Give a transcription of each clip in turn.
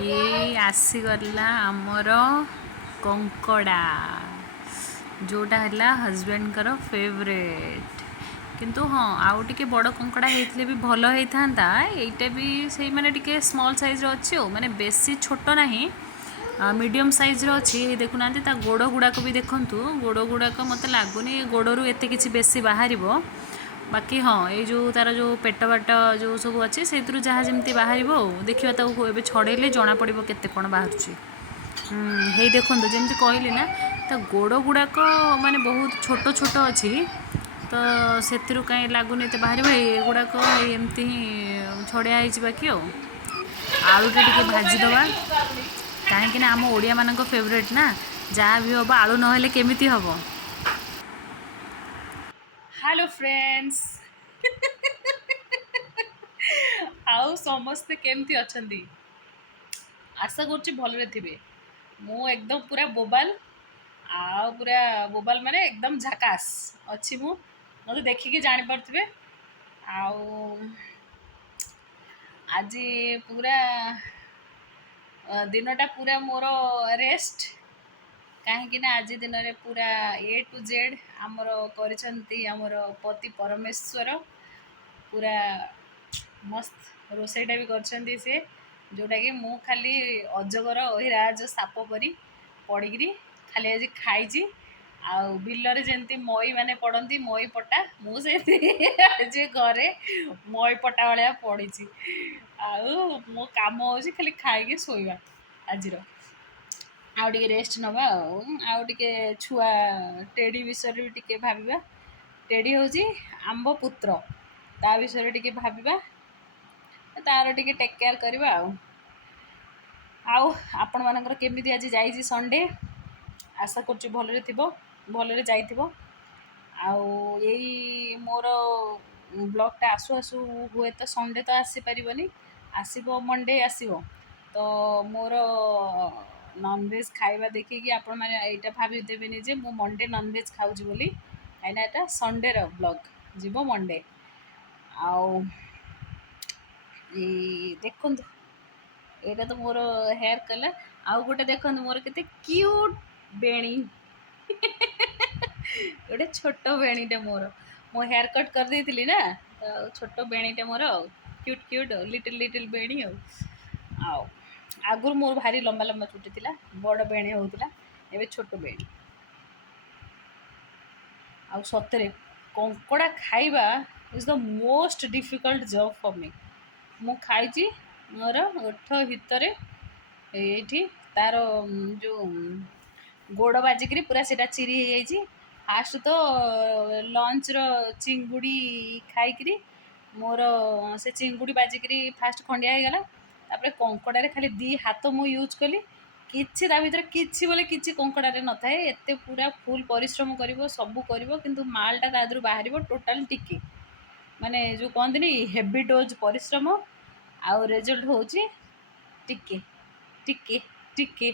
ये आसीगला आमर कंकड़ा जोटा है हजबैंड फेवरेट किंतु हाँ आउ टे बड़ कंकड़ा होते भी भल होता यहीटा भी से मैंने टे स्मॉल साइज अच्छी माने बेसी छोट ना मीडियम साइज अच्छी देखुना गोड़ गुड़ाक भी देखूँ गोड़ गुड़ाक मत लगुनि गोड़ू एत कि बेसी बाहर बाकी हाँ ये जो तार जो पेट बाट जो सब अच्छे से जहाँ जमी बाहर देखा तो छड़ेले जना पड़ के कौन बाहर हे देखो जमी कहली ना तो गोड़ गुड़ाक माने बहुत छोट छोट अच्छी तो से कहीं लगुनि तो बाहर गुड़ाक एमती ही छड़िया बाकी आलूटा टे भाजीदवा कहीं आम ओडिया मान फेवरेट ना जहाँ भी हम आलू ना केमिति हम। हेलो फ्रेंड्स आउ समस्ते केमती अच्छंदी आशा करुच्ची भलरे थे मु एकदम पूरा बोबाल आ पूरा बोबाल माने एकदम झकास अच्छी मु मत देखिकी जानी पारे आउ आज पूरा दिनटा पूरा मोर रेस्ट कहीं आज दिन में पूरा ए टू जेड आमर कर पति परमेश्वर पूरा मस्त रोसईटा भी कर सी जोटा कि मु खाली अजगर अहिराज साप परी पड़ी खाली आज खाई आउ बिलरे जमी मई मैंने पड़ती मई पटा मुझे आज घरे मई पटा भाया पड़ी आउ मो कम हो खाली खाई शोवा आज आउटे रेस्ट नवा आउटे छुआ टेडी विषय भी टे भाविबा टेडी हूँ आंब पुत्र ता विषय टे भाविबा तार टे टेक केयर करवा आपण मानकर केमिति आज जाइए संडे आशा करुच्ची भलरे थिबो भलरे जाइथिबो यही मोर ब्लॉगटा आसु आसु हुए तो संडे तो आसी पारिबनी आसीबो मंडे आसीबो तो मोर नॉनवेज खाइबा देखिकी आपण माने एटा भाबी देबेनी जे मु मंडे नॉनवेज खाउजी बोली काइना एटा संडे रो ब्लॉग जीवो मंडे आउ देखु एटा तो मोर हेयर कलर आउ गोटे देखो मोर केते क्यूट बेणी गोटे छोट बेणीटे मोर मो हेयर कट कर देइतिली ना तो छोट बेणीटे मोर क्यूट क्यूट लिटिल लिटिल बेणी आउ आगुर मोर भारी लंबा लंबा चुटी थिला बड़ बेणी होउतिला एबे छोट बेणी आउ सतरे कंकड़ा खाइबा is the most difficult job for me मु खाइची मोर ओठ भितर ये तार जो गोड़ बाजिकी पूरा सीटा चिरी हो जाइए फास्ट तो लंच रो चिंगुड़ी खाई मोर से चिंगुड़ी बाजिकी फास्ट खंडिया हो गला तापर कंकड़े खाली दी हाथ मु यूज कली किसी ता भर किसी बोले किसी कंकड़े न थाए एत पूरा फुल परिश्रम कर सबू कर किंतु मालटा तादर बाहर टोटाल टिके माने जो कहते हेवी डोज परिश्रम आउ रिजल्ट होची टिके टिके टिके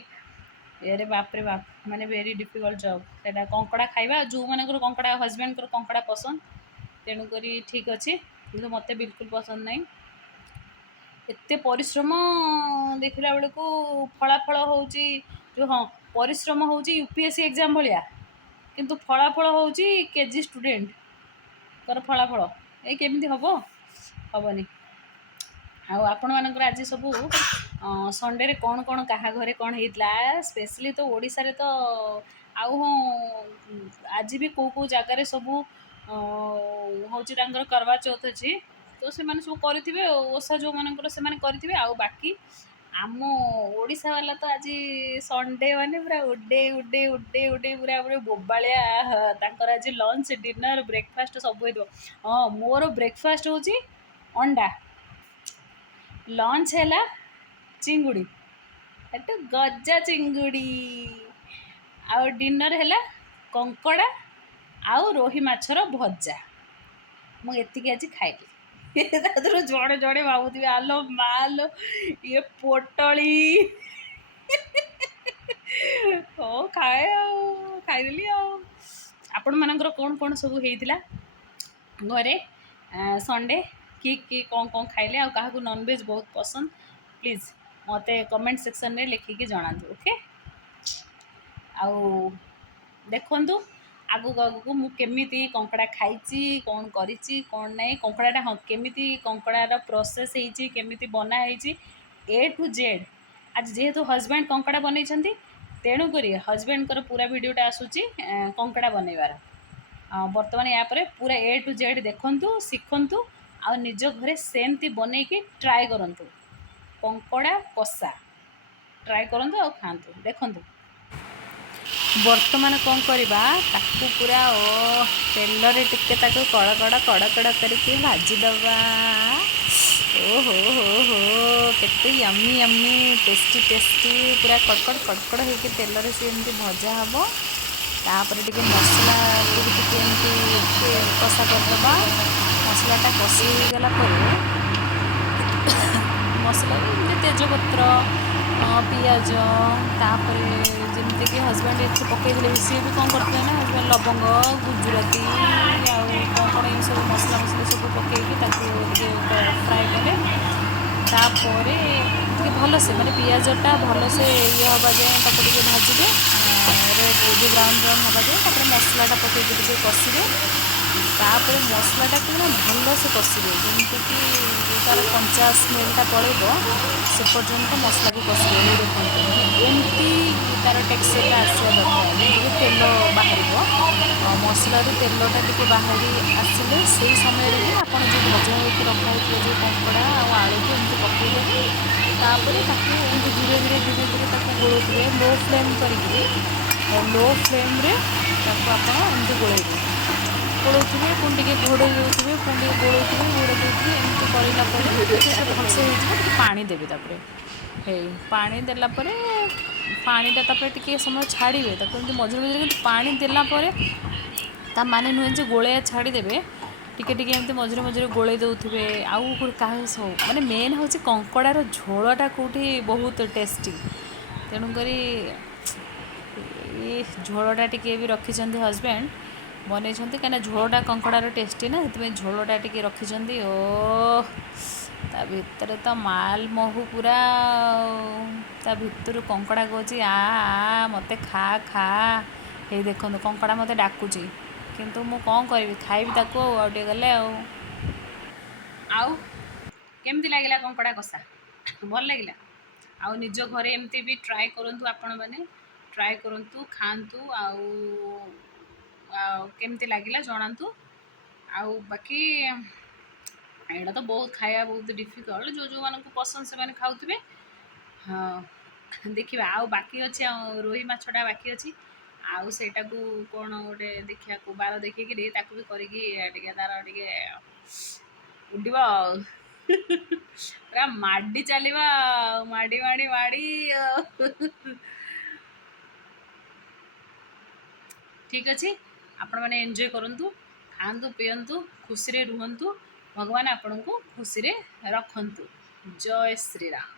अरे बाप रे बाप माने वेरी डिफिकल्ट जॉब सेटा कंकड़ा खाइबा जो मानकर कंकड़ा हजबैंड कर कंकड़ा पसंद तेणुक ठीक अच्छे कि मत बिल्कुल पसंद नहीं एते परिश्रम देखला बेलू फलाफल होची जो हाँ परिश्रम होची यूपीएससी एग्जाम भाया किंतु फलाफल होची केजी स्टूडेंट कर फलाफल ये केमिति हबो हबनी आपण मानकर आज सब संडे रे कौन कौन क्या घरे कौन होता स्पेशली तो ओडिशा रे तो आउ हाँ आज भी कौ जगार सब हूँ करवा चौथ अच्छी तो से सब करेंगे ओषा जो मानकर से करेंगे आउ बाकी आम ओडिशा वाला तो आज संडे माने पूरा उडे उडे उडे उडे पूरा पूरा बोबालिया तांकर आज लंच डिनर ब्रेकफास्ट सब हो हाँ मोर ब्रेकफास्ट हूँ अंडा लंच है चिंगुड़ी एट गजा चिंगुड़ी आउ डिनर है कंकड़ा आउ रोही माछर भजा मुझे आज खाइली जड़े जड़े भावुथी आलो मालो ये पोटली हो खाए खाईदेली आपण मानकर कौन कौन सब होता घरे संडे कि कौन कौन खाइले आ क्या नॉनवेज बहुत पसंद प्लीज मते कमेंट सेक्शन रे लिखिकी जणातु ओके। आउ देखंतु आगु आगु मु केमिति कंकड़ा खाइची कौन करिची कौन नहीं कंकड़ाटा हाँ केमिति कंकड़ार प्रोसेस ହେଇଛି केमिति बना ହେଇଛି ए टू जेड। आज जेहेतु हजबैंड कंकड़ा बनई तेणुक हजबैंड पूरा भिडटा आसूची कंकड़ा बनइबार। बर्तमान या पर पूरा ए टू जेड देखंतु शिखंतु आ निज घरे सेमती बनईकी ट्राए करंतु कंकड़ा कषा ट्राए करंतु आ खांतु देखंतु। बर्तमान कौन करवा ताकू पूरा तेल टिके ताकू कड़ कड़ कड़ कड़ करके भाजीदबा। ओ हो केते यम्मी यम्मी टेस्टी टेस्टी पूरा कड़कड़ कड़कड़ होकर तेल से एमती भजा हम। तापर टिके मसला को टिके एमती कषा करदबा। मसलाटा कषी गला मसला तेजपत्र पियाज तापर जमीक हजबैंड ये पकईले सी भी कौन करते ना हजबैंड लवंग गुजुराती कौन कौन ये सब मसला मसला सब पकईकी फ्राए कले तापर भलसे माने पियाजटा भलसे ये हवा जाए भाजबे रेड जो ब्राउन ब्राउन हवा जाए मसलाटा पकईकी कषिबे। तापर मसलाटा को भलसे कषिबे जमीक तार कंचा स्मेलटा पड़ेब से पर्यंत मसला को कषिबे। देखते एमती तार टेक्सचरटा आसवा दरकार जमीक तेल बाहर मसलू तेलटा टी बाहरी आसिले से समय आप जो भजा होकर रखाई जो कंकड़ा आलू को एमती पकईदेवे। तापर धीरे धीरे धीरे धीरे गोलुवे लो फ्लेम करी लो फ्लेम आप गोलैबे गोलुवे पुणी टे घोड़े देते पुणी गोलुवे घोड़े देते एमती कर भलसे पानी देवे। पानी देलापर पानीटा टे समय छाड़े मझे मझे पानी देलापर ता माने नुहे जो गोलैया छाड़देवे टिके टिके एमती मझे मझे गोले दौथे आउ क्या सब माने मेन हूँ कंकड़ार झोलटा कौटी बहुत टेस्टी। तेणुक झोलटा टिके भी रखिंट हजबैंड बनई कहीं झोलटा कंकड़ार टेस्टी ना से झोलटा टिके रखिंट। ओ ता भितर तो माल महू पूरा ता भितर कंकड़ा कौच आ मते खा खा हे देखो कंकड़ा मते डाकुची किंतु मु कौन करी खाइबी ताको आउटे गले आउ केमती लगिला कंकड़ा कषा भल लगिला। आउ निज घरे एमती भी ट्राए करंतु आपण माने ट्राए करंतु खांतु आउ केमती लगिला जणातु। आउ बाकी एटा तो बहुत खाया बहुत डिफिकल्ट जो जो मानक पसंद से माने खाउतबे। हाँ देखिए आउ बाकी अच्छे रोही माछटा बाकी अच्छी आउ सेटा को कौन गोटे देखा बार देखिक भी करी तार टे उड्ड पूरा माड़ी चलवा माड़ी माड़ी माड़ी ठीक अच्छे आपण मैंने एंजॉय करंतु खातु पीयंतु खुशी रे रुहंतु भगवान आपण को खुशी रे रखंतु। जय श्री राम।